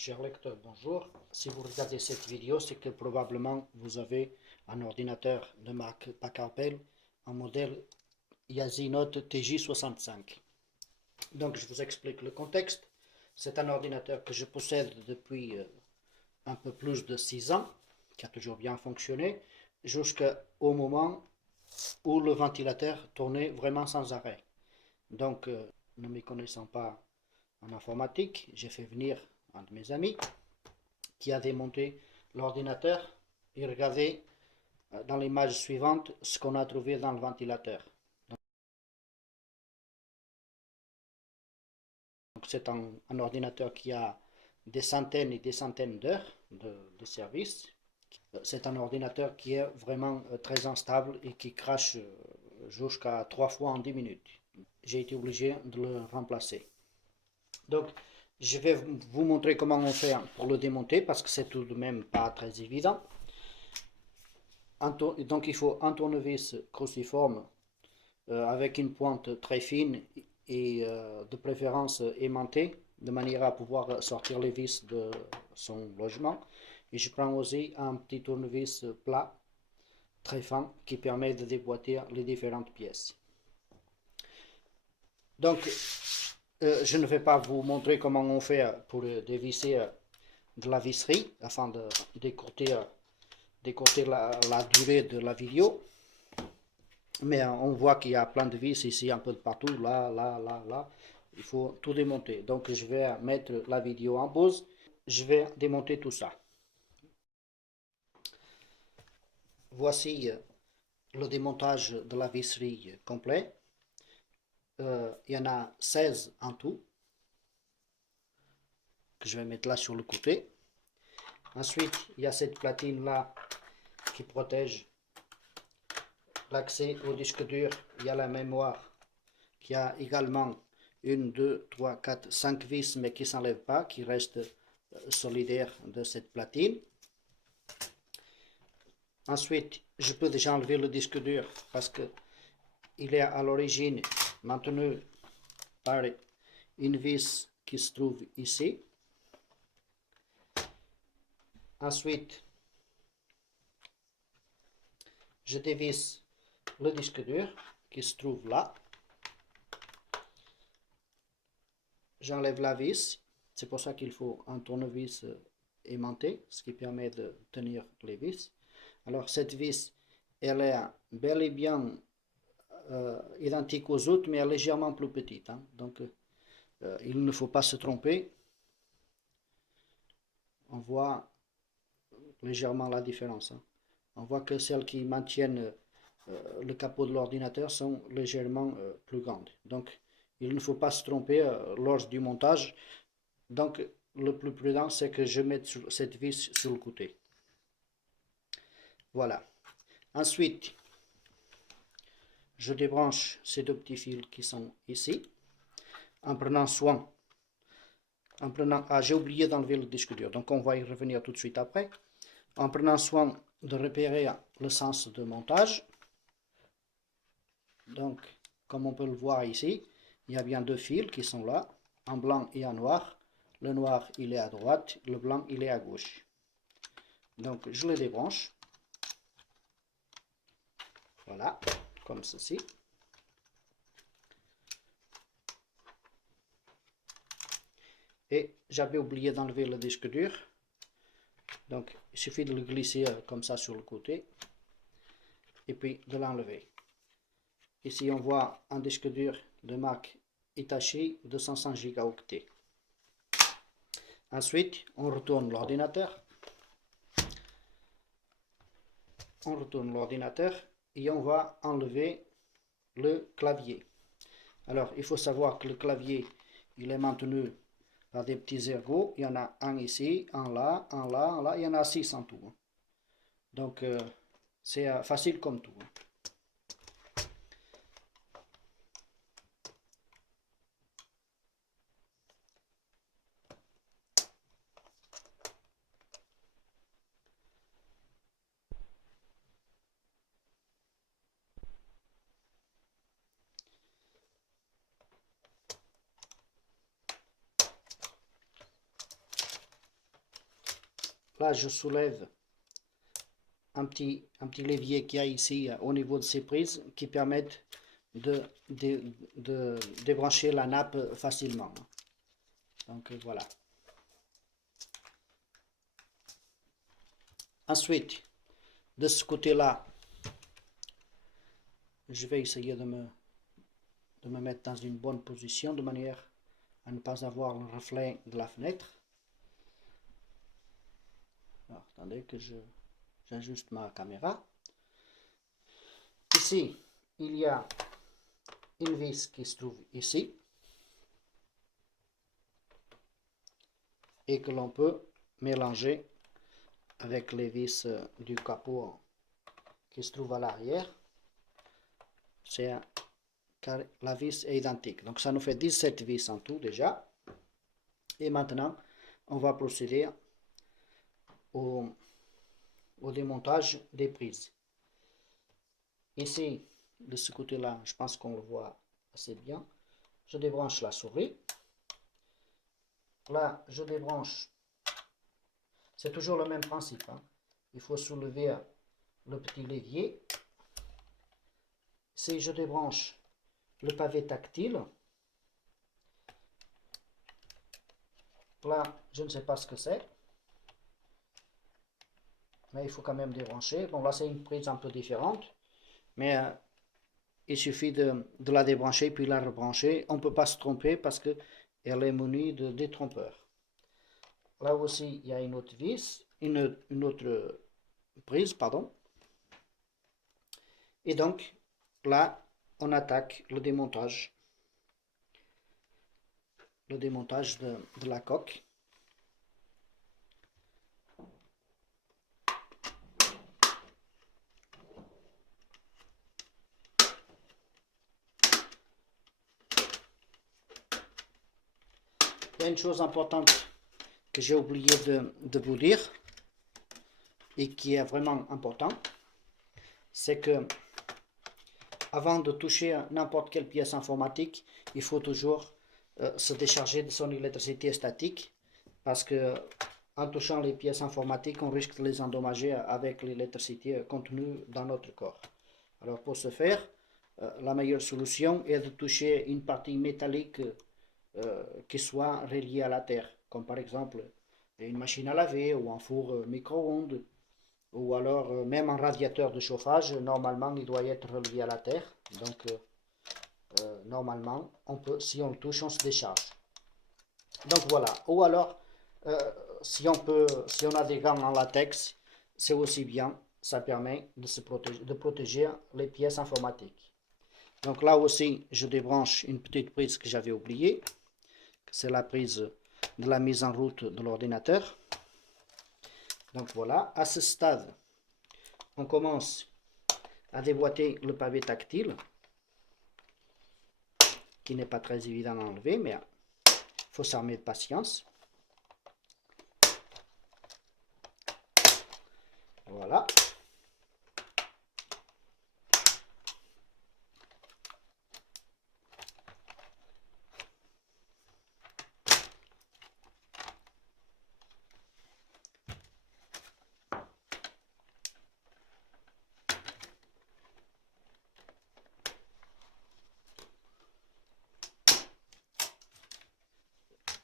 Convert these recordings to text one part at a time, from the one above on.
Cher lecteur, bonjour. Si vous regardez cette vidéo, c'est que probablement vous avez un ordinateur de marque Packard Bell, un modèle Yazi Note TJ65. Donc je vous explique le contexte. C'est un ordinateur que je possède depuis un peu plus de 6 ans, qui a toujours bien fonctionné, jusqu'au moment où le ventilateur tournait vraiment sans arrêt. Donc, ne me connaissant pas en informatique, j'ai fait venir un de mes amis qui a démonté l'ordinateur et regardez dans l'image suivante ce qu'on a trouvé dans le ventilateur. C'est un ordinateur qui a des centaines et des centaines d'heures de service. C'est un ordinateur qui est vraiment très instable et qui crache jusqu'à 3 fois en 10 minutes. J'ai été obligé de le remplacer. Donc, je vais vous montrer comment on fait pour le démonter parce que c'est tout de même pas très évident. Donc, il faut un tournevis cruciforme avec une pointe très fine et de préférence aimantée, de manière à pouvoir sortir les vis de son logement. Et je prends aussi un petit tournevis plat, très fin, qui permet de déboîter les différentes pièces. Donc, je ne vais pas vous montrer comment on fait pour dévisser de la visserie, afin de décourter la durée de la vidéo. Mais on voit qu'il y a plein de vis ici, un peu de partout, là, là, là, là. Il faut tout démonter. Donc je vais mettre la vidéo en pause. Je vais démonter tout ça. Voici le démontage de la visserie complet. Il y en a 16 en tout, que je vais mettre là sur le côté. Ensuite, il y a cette platine là qui protège l'accès au disque dur. Il y a la mémoire qui a également 1, 2, 3, 4, 5 vis, mais qui ne s'enlèvent pas, qui restent solidaires de cette platine. Ensuite, je peux déjà enlever le disque dur parce que il est à l'origine maintenu par une vis qui se trouve ici. Ensuite, je dévisse le disque dur qui se trouve là. J'enlève la vis. C'est pour ça qu'il faut un tournevis aimanté, ce qui permet de tenir les vis. Alors cette vis, elle est bel et bien identique aux autres, mais elle est légèrement plus petite. Hein. Donc il ne faut pas se tromper. On voit légèrement la différence. Hein. On voit que celles qui maintiennent le capot de l'ordinateur sont légèrement plus grandes. Donc il ne faut pas se tromper lors du montage. Donc le plus prudent, c'est que je mette cette vis sur le côté. Voilà. Ensuite, je débranche ces deux petits fils qui sont ici, en prenant soin, j'ai oublié d'enlever le disque dur, donc on va y revenir tout de suite après, en prenant soin de repérer le sens de montage. Donc, comme on peut le voir ici, il y a bien deux fils qui sont là, en blanc et en noir. Le noir, il est à droite, le blanc, il est à gauche. Donc, je les débranche. Voilà, comme ceci. Et j'avais oublié d'enlever le disque dur. Donc, il suffit de le glisser comme ça sur le côté. Et puis de l'enlever. Ici, on voit un disque dur de marque Hitachi de 500 gigaoctets. Ensuite, on retourne l'ordinateur. On retourne l'ordinateur et on va enlever le clavier. Alors, il faut savoir que le clavier, il est maintenu par des petits ergots. Il y en a un ici, un là, un là, un là. Il y en a 6 en tout. Donc, c'est facile comme tout. là je soulève un petit levier qu'il y a ici au niveau de ces prises qui permettent de débrancher la nappe facilement. Donc voilà. Ensuite, de ce côté-là, je vais essayer de me mettre dans une bonne position de manière à ne pas avoir le reflet de la fenêtre. Alors, attendez que j'ajuste ma caméra. Ici, il y a une vis qui se trouve ici et que l'on peut mélanger avec les vis du capot qui se trouve à l'arrière. Car la vis est identique. Donc ça nous fait 17 vis en tout déjà. Et maintenant, on va procéder au démontage des prises. Ici, de ce côté-là, je pense qu'on le voit assez bien. Je débranche la souris. Là, je débranche. C'est toujours le même principe, hein. Il faut soulever le petit levier. Si je débranche le pavé tactile, là, je ne sais pas ce que c'est, mais il faut quand même débrancher. Bon, là, c'est une prise un peu différente, mais il suffit de la débrancher puis la rebrancher. On ne peut pas se tromper parce qu'elle est munie de détrompeurs. Là aussi, il y a une autre vis, une autre prise, pardon. Et donc, là, on attaque le démontage de la coque. Il y a une chose importante que j'ai oublié de vous dire et qui est vraiment important, c'est que avant de toucher n'importe quelle pièce informatique, il faut toujours se décharger de son électricité statique, parce que en touchant les pièces informatiques, on risque de les endommager avec l'électricité contenue dans notre corps. Alors pour ce faire, la meilleure solution est de toucher une partie métallique qui soit reliée à la terre, comme par exemple une machine à laver ou un four micro-ondes, ou alors même un radiateur de chauffage. Normalement il doit être relié à la terre, donc normalement on peut, si on le touche, on se décharge. Donc voilà. Ou alors si on a des gants en latex, c'est aussi bien, ça permet de protéger les pièces informatiques. Donc là aussi je débranche une petite prise que j'avais oubliée, c'est la prise de la mise en route de l'ordinateur. Donc voilà, à ce stade, on commence à déboîter le pavé tactile, qui n'est pas très évident à enlever, mais il faut s'armer de patience. Voilà.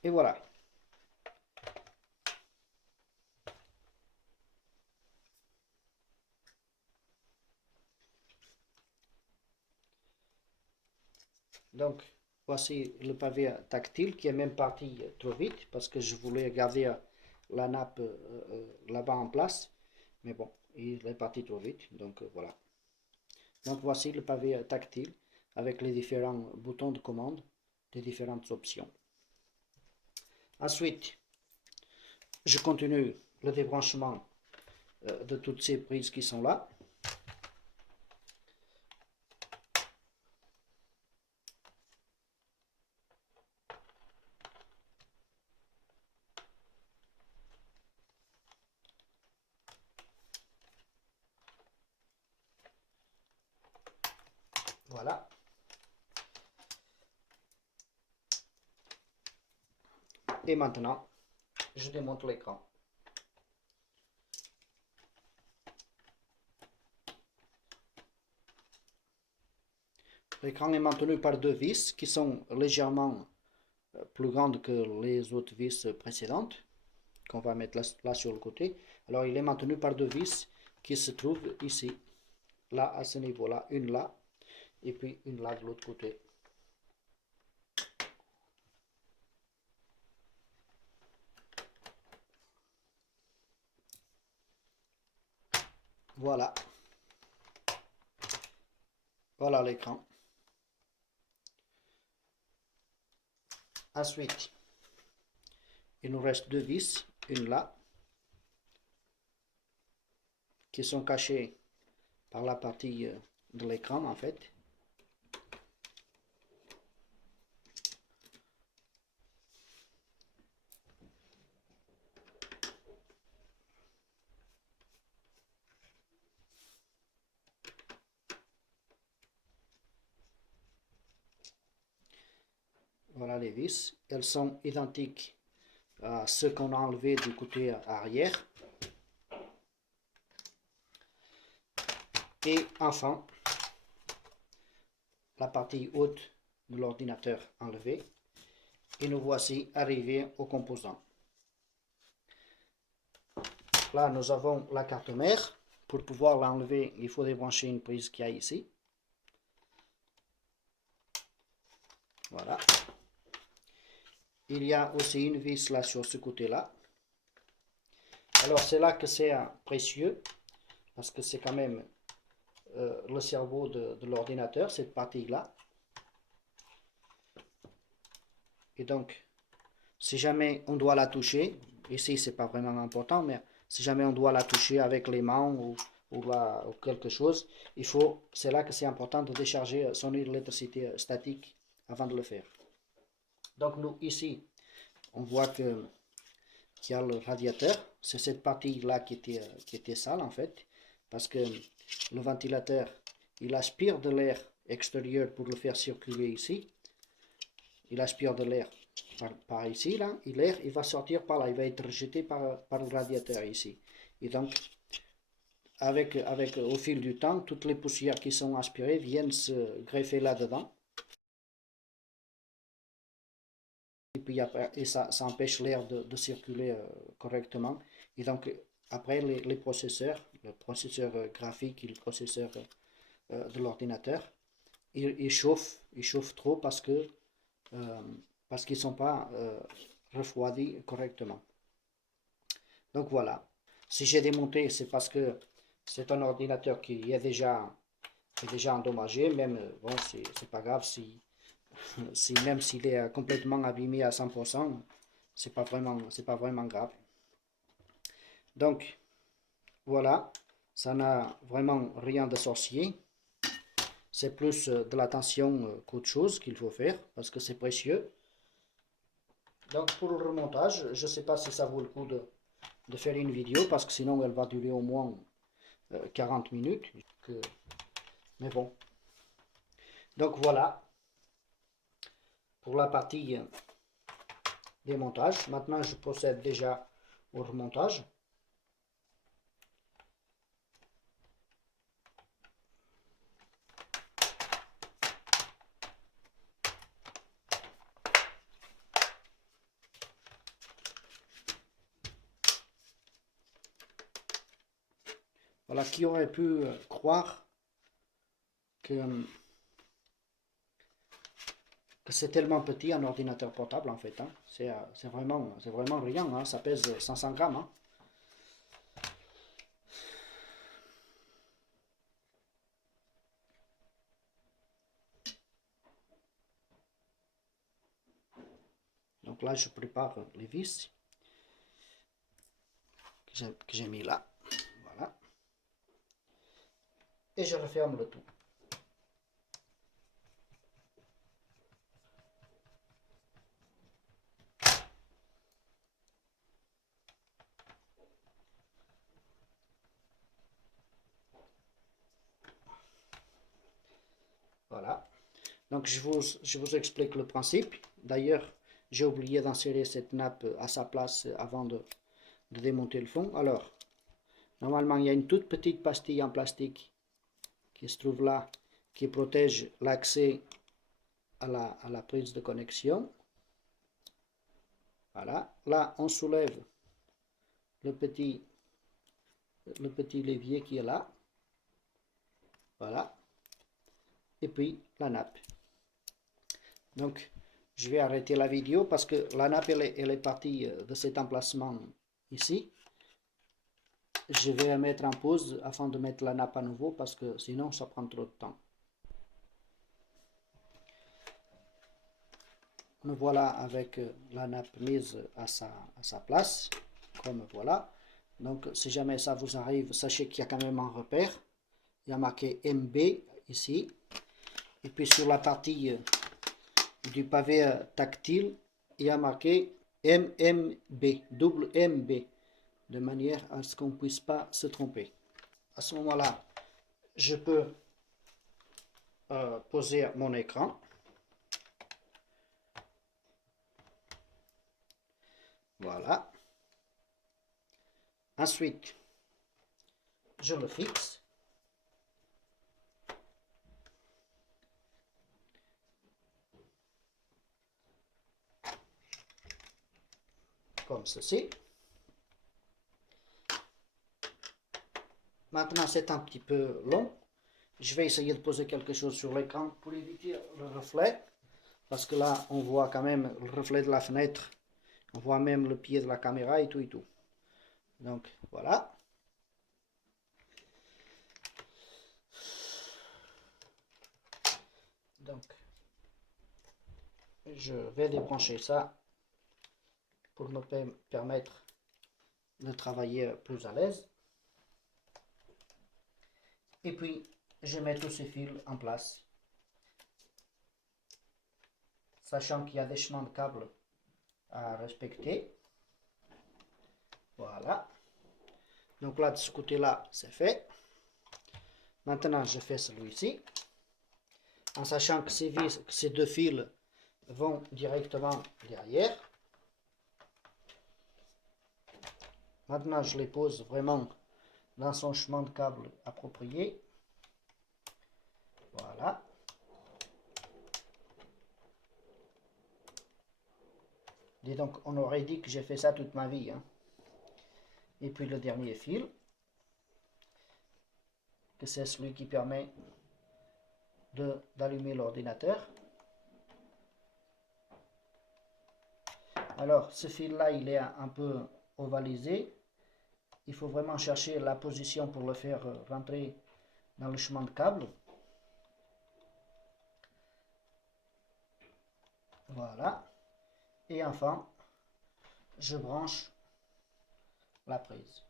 Et voilà. Donc, voici le pavé tactile qui est même parti trop vite parce que je voulais garder la nappe là-bas en place. Mais bon, il est parti trop vite. Donc voilà. Donc voici le pavé tactile avec les différents boutons de commande des différentes options. Ensuite, je continue le débranchement de toutes ces prises qui sont là. Voilà. Et maintenant, je démonte l'écran. L'écran est maintenu par deux vis qui sont légèrement plus grandes que les autres vis précédentes, qu'on va mettre là sur le côté. Alors il est maintenu par deux vis qui se trouvent ici, là à ce niveau-là, une là, et puis une là de l'autre côté. Voilà. Voilà l'écran. Ensuite, il nous reste deux vis, une là, qui sont cachées par la partie de l'écran en fait. Voilà les vis. Elles sont identiques à ceux qu'on a enlevés du côté arrière. Et enfin, la partie haute de l'ordinateur enlevée. Et nous voici arrivés aux composants. Là, nous avons la carte mère. Pour pouvoir l'enlever, il faut débrancher une prise qu'il y a ici. Voilà. Il y a aussi une vis là sur ce côté-là. Alors c'est là que c'est précieux, parce que c'est quand même le cerveau de l'ordinateur, cette partie-là. Et donc, si jamais on doit la toucher, ici c'est pas vraiment important, mais si jamais on doit la toucher avec les mains ou quelque chose, c'est là que c'est important de décharger son électricité statique avant de le faire. Donc nous ici, on voit qu'il y a le radiateur. C'est cette partie-là qui était sale en fait, parce que le ventilateur, il aspire de l'air extérieur pour le faire circuler ici. Il aspire de l'air par ici, là, et l'air, il va sortir par là, il va être rejeté par le radiateur ici. Et donc, au fil du temps, toutes les poussières qui sont aspirées viennent se greffer là-dedans. Et puis ça empêche l'air de circuler correctement. Et donc après les processeurs, le processeur graphique et le processeur de l'ordinateur, ils chauffent trop parce qu'ils ne sont pas refroidis correctement. Donc voilà. Si j'ai démonté, c'est parce que c'est un ordinateur qui est déjà endommagé. Même bon, c'est pas grave même s'il est complètement abîmé à 100%, c'est pas vraiment grave. Donc, voilà, ça n'a vraiment rien de sorcier. C'est plus de l'attention qu'autre chose qu'il faut faire, parce que c'est précieux. Donc, pour le remontage, je ne sais pas si ça vaut le coup de faire une vidéo, parce que sinon elle va durer au moins 40 minutes. Mais bon. Donc, voilà. Pour la partie démontage. Maintenant, je procède déjà au remontage. Voilà, qui aurait pu croire que c'est tellement petit un ordinateur portable en fait. Hein. C'est vraiment rien, hein. Ça pèse 500 grammes. Hein. Donc là, je prépare les vis que j'ai mis là. Voilà. Et je referme le tout. Voilà. Donc je vous explique le principe. D'ailleurs, j'ai oublié d'insérer cette nappe à sa place avant de démonter le fond. Alors, normalement, il y a une toute petite pastille en plastique qui se trouve là qui protège l'accès à la prise de connexion. Voilà, là on soulève le petit levier qui est là. Voilà, et puis la nappe. Donc je vais arrêter la vidéo parce que la nappe elle est partie de cet emplacement ici. Je vais mettre en pause afin de mettre la nappe à nouveau parce que sinon ça prend trop de temps. Me voilà avec la nappe mise à sa place, comme voilà. Donc si jamais ça vous arrive, sachez qu'il y a quand même un repère. Il y a marqué MB ici. Et puis sur la partie du pavé tactile, il y a marqué MMB, double MB, de manière à ce qu'on ne puisse pas se tromper. À ce moment-là, je peux poser mon écran. Voilà. Ensuite, je le fixe. Comme ceci. Maintenant, c'est un petit peu long. Je vais essayer de poser quelque chose sur l'écran pour éviter le reflet. Parce que là, on voit quand même le reflet de la fenêtre. On voit même le pied de la caméra et tout et tout. Donc, voilà. Donc, je vais débrancher ça pour me permettre de travailler plus à l'aise. Et puis, je mets tous ces fils en place. Sachant qu'il y a des chemins de câbles à respecter. Voilà. Donc là, de ce côté-là, c'est fait. Maintenant, je fais celui-ci. En sachant que ces deux fils vont directement derrière. Maintenant, je les pose vraiment dans son chemin de câble approprié. Voilà. Et donc, on aurait dit que j'ai fait ça toute ma vie. Hein. Et puis le dernier fil, que c'est celui qui permet d'allumer l'ordinateur. Alors, ce fil-là, il est un peu ovalisé. Il faut vraiment chercher la position pour le faire rentrer dans le chemin de câble. Voilà. Et enfin, je branche la prise.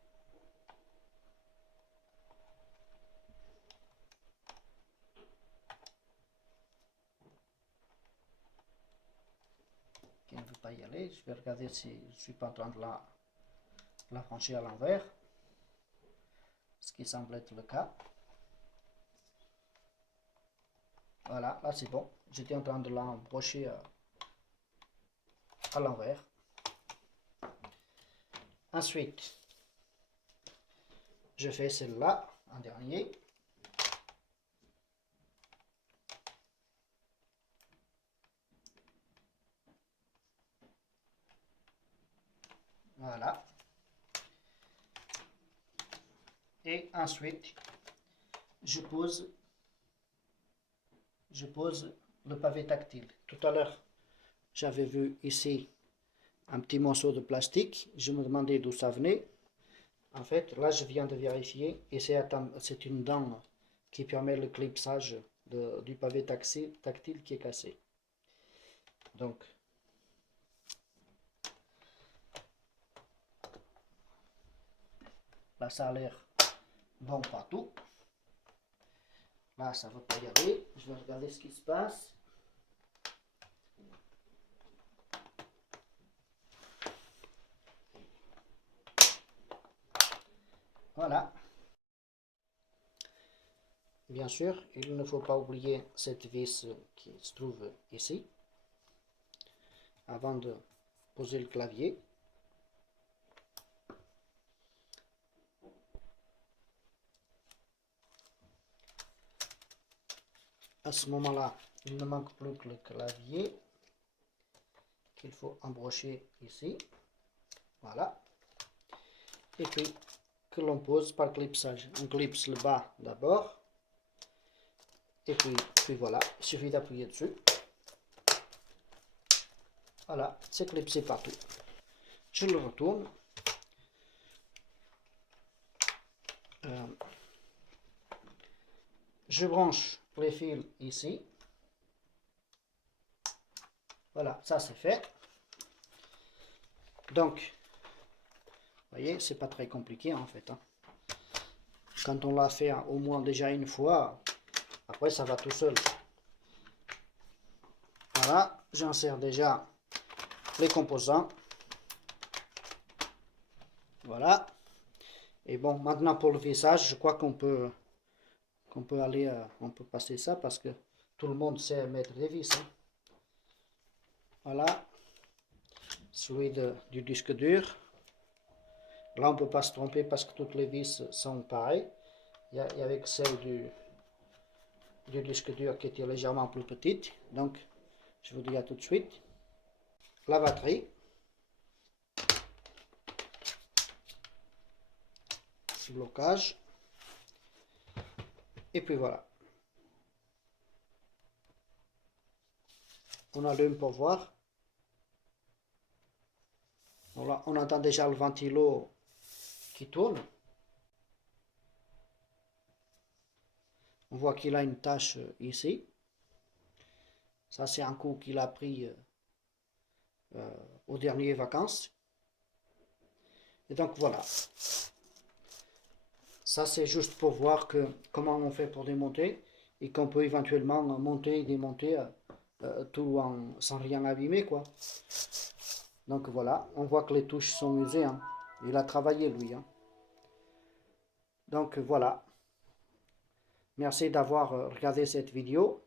Qui ne veut pas y aller. Je vais regarder si je ne suis pas en train de la franchir à l'envers. Ce qui semble être le cas. Voilà, là c'est bon. J'étais en train de l'embrocher à l'envers. Ensuite, je fais celle-là en dernier. Voilà. Et ensuite, je pose le pavé tactile. Tout à l'heure, j'avais vu ici un petit morceau de plastique. Je me demandais d'où ça venait. En fait, là, je viens de vérifier et c'est une dent qui permet le clipsage du pavé tactile qui est cassé. Donc, là, ça a l'air bon partout. Là, ça ne va pas y aller. Je vais regarder ce qui se passe. Voilà. Bien sûr, il ne faut pas oublier cette vis qui se trouve ici. Avant de poser le clavier. À ce moment-là, il ne manque plus que le clavier qu'il faut embrocher ici. Voilà. Et puis que l'on pose par clipsage. On clipse le bas d'abord. Et puis voilà, il suffit d'appuyer dessus. Voilà, c'est clipsé partout. Je le retourne. Je branche les fils ici. Voilà, ça c'est fait. Donc, vous voyez, c'est pas très compliqué en fait. Hein. Quand on l'a fait au moins déjà une fois, après ça va tout seul. Voilà, j'insère déjà les composants. Voilà. Et bon, maintenant pour le vissage, je crois qu'on peut aller, on peut passer ça parce que tout le monde sait mettre des vis. Hein. Voilà, celui du disque dur. Là, on ne peut pas se tromper parce que toutes les vis sont pareilles. Il y avait que celle du disque dur qui était légèrement plus petite. Donc, je vous dis à tout de suite. La batterie. Blocage. Et puis voilà. On allume pour voir. Voilà, on entend déjà le ventilo qui tourne. On voit qu'il a une tache ici. Ça, c'est un coup qu'il a pris aux dernières vacances. Et donc voilà. Ça, c'est juste pour voir comment on fait pour démonter et qu'on peut éventuellement monter et démonter tout sans rien abîmer, quoi. Donc voilà, on voit que les touches sont usées. Hein. Il a travaillé, lui. Hein. Donc voilà. Merci d'avoir regardé cette vidéo.